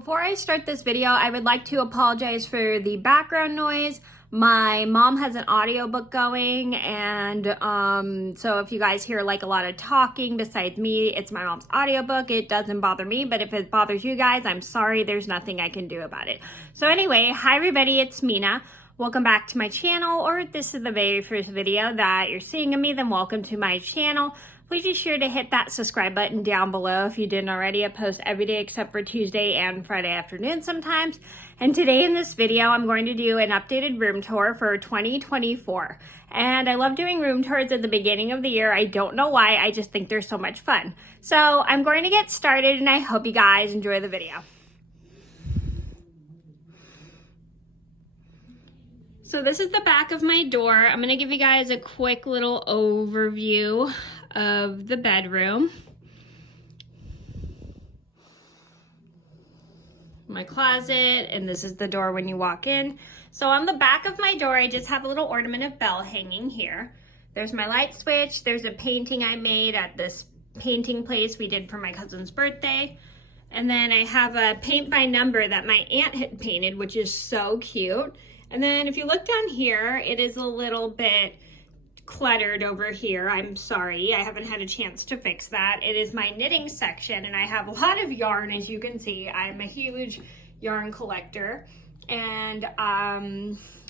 Before I start this video, I would like to apologize for the background noise. My mom has an audiobook going, and so if you guys hear like a lot of talking besides me, it's my mom's audiobook. It doesn't bother me, but if it bothers you guys, I'm sorry. There's nothing I can do about it. So anyway, hi everybody, it's Mena. Welcome back to my channel, or if this is the very first video that you're seeing of me, then welcome to my channel. Please be sure to hit that subscribe button down below if you didn't already. I post every day except for Tuesday and Friday afternoon sometimes. And today in this video, I'm going to do an updated room tour for 2024. And I love doing room tours at the beginning of the year. I don't know why, I just think they're so much fun. So I'm going to get started, and I hope you guys enjoy the video. So this is the back of my door. I'm going to give you guys a quick little overview of the bedroom. My closet, and this is the door when you walk in. So on the back of my door, I just have a little ornament of bell hanging here. There's my light switch. There's a painting I made at this painting place we did for my cousin's birthday. And then I have a paint by number that my aunt had painted, which is so cute. And then if you look down here, it is a little bit cluttered over here. I'm sorry, I haven't had a chance to fix that. It is my knitting section, and I have a lot of yarn, as you can see. I'm a huge yarn collector, and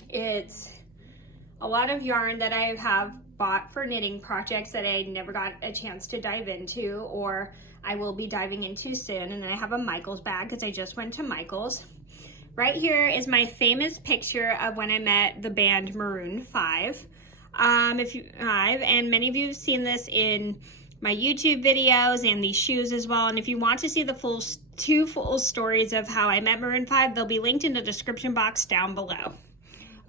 it's a lot of yarn that I have bought for knitting projects that I never got a chance to dive into, or I will be diving into soon. And then I have a Michaels bag because I just went to Michaels. Right here is my famous picture of when I met the band Maroon 5. And many of you have seen this in my YouTube videos and these shoes as well. And if you want to see the two full stories of how I met Maroon 5, they'll be linked in the description box down below.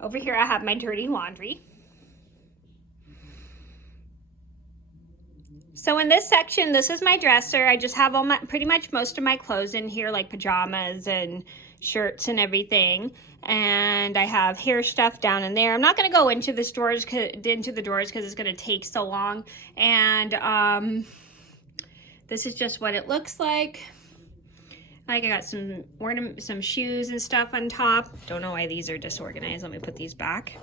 Over here I have my dirty laundry. So in this section, this is my dresser. I just have pretty much most of my clothes in here, like pajamas and shirts and everything, and I have hair stuff down in there. I'm not going to go into the drawers because it's going to take so long. And this is just what it looks like. Like, I got some shoes and stuff on top. Don't know why these are disorganized. Let me put these back.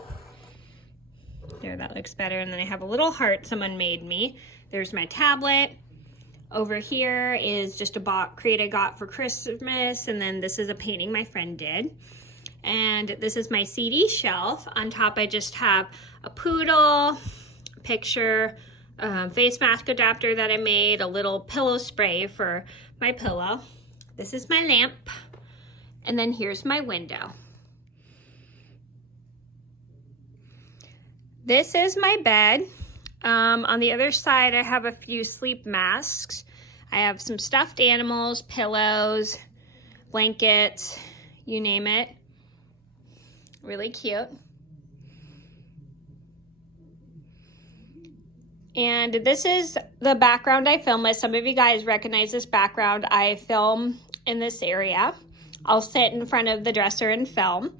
There, that looks better. And then I have a little heart someone made me. There's my tablet. Over here is just a crate I got for Christmas, and then this is a painting my friend did. And this is my CD shelf. On top I just have a poodle, picture, face mask adapter that I made, a little pillow spray for my pillow. This is my lamp, and then here's my window. This is my bed. On the other side, I have a few sleep masks. I have some stuffed animals, pillows, blankets, you name it. Really cute. And this is the background I film with. Some of you guys recognize this background. I film in this area. I'll sit in front of the dresser and film.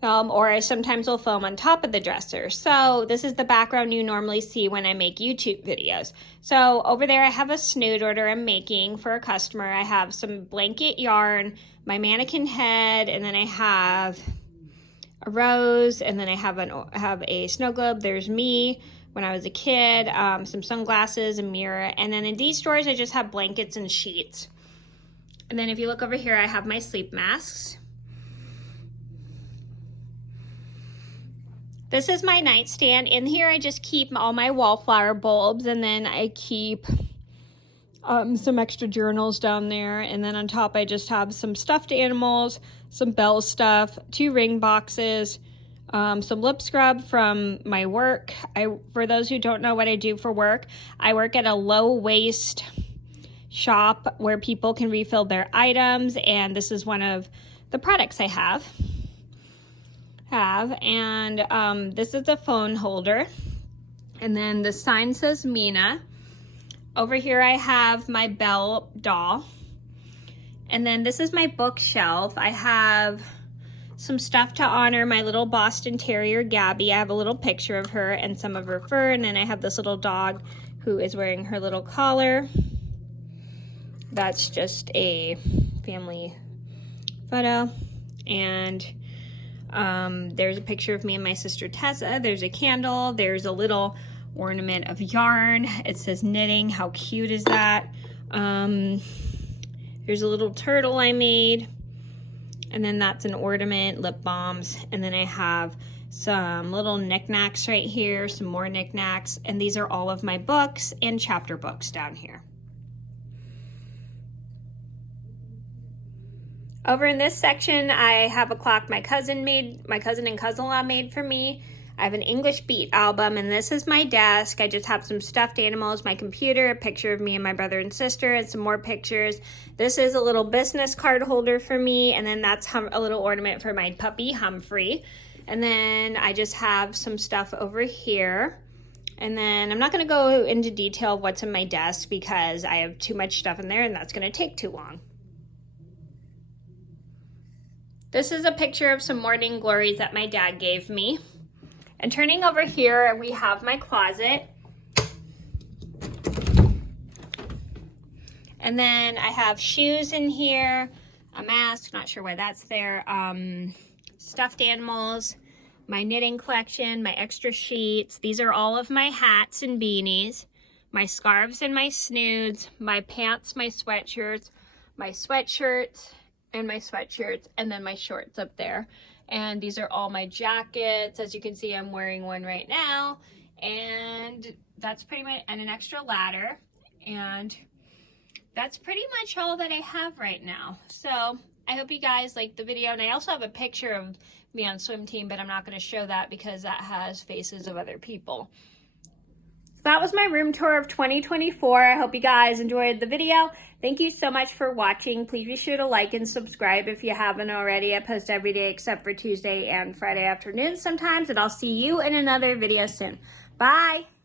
Or I sometimes will film on top of the dresser. So this is the background you normally see when I make YouTube videos. So over there I have a snood order I'm making for a customer. I have some blanket yarn, my mannequin head, and then I have a rose, and then I have a snow globe. There's me when I was a kid, some sunglasses, a mirror, and then in these drawers I just have blankets and sheets. And then if you look over here, I have my sleep masks. This is my nightstand. In here, I just keep all my wallflower bulbs, and then I keep some extra journals down there. And then on top, I just have some stuffed animals, some Belle stuff, 2 ring boxes, some lip scrub from my work. For those who don't know what I do for work, I work at a low-waste shop where people can refill their items, and this is one of the products I have. And this is a phone holder, and then the sign says Mena. Over here I have my Belle doll, and then this is my bookshelf. I have some stuff to honor my little Boston Terrier Gabby. I have a little picture of her and some of her fur, and then I have this little dog who is wearing her little collar. That's just a family photo. And there's a picture of me and my sister Tessa. There's a candle. There's a little ornament of yarn. It says knitting. How cute is that? There's a little turtle I made. And then that's an ornament, lip balms. And then I have some little knickknacks right here, some more knickknacks. And these are all of my books and chapter books down here. Over in this section, I have a clock my cousin and cousin-in-law made for me. I have an English Beat album, and this is my desk. I just have some stuffed animals, my computer, a picture of me and my brother and sister, and some more pictures. This is a little business card holder for me, and then that's a little ornament for my puppy, Humphrey. And then I just have some stuff over here. And then I'm not going to go into detail of what's in my desk because I have too much stuff in there, and that's going to take too long. This is a picture of some morning glories that my dad gave me. And turning over here, we have my closet. And then I have shoes in here, a mask, not sure why that's there, stuffed animals, my knitting collection, my extra sheets. These are all of my hats and beanies, my scarves and my snoods, my pants, my sweatshirts, and then my shorts up there. And these are all my jackets. As you can see, I'm wearing one right now. And that's pretty much, and an extra ladder. And that's pretty much all that I have right now. So I hope you guys liked the video. And I also have a picture of me on swim team, but I'm not going to show that because that has faces of other people. So that was my room tour of 2024. I hope you guys enjoyed the video. Thank you so much for watching. Please be sure to like and subscribe if you haven't already. I post every day except for Tuesday and Friday afternoons sometimes, and I'll see you in another video soon. Bye!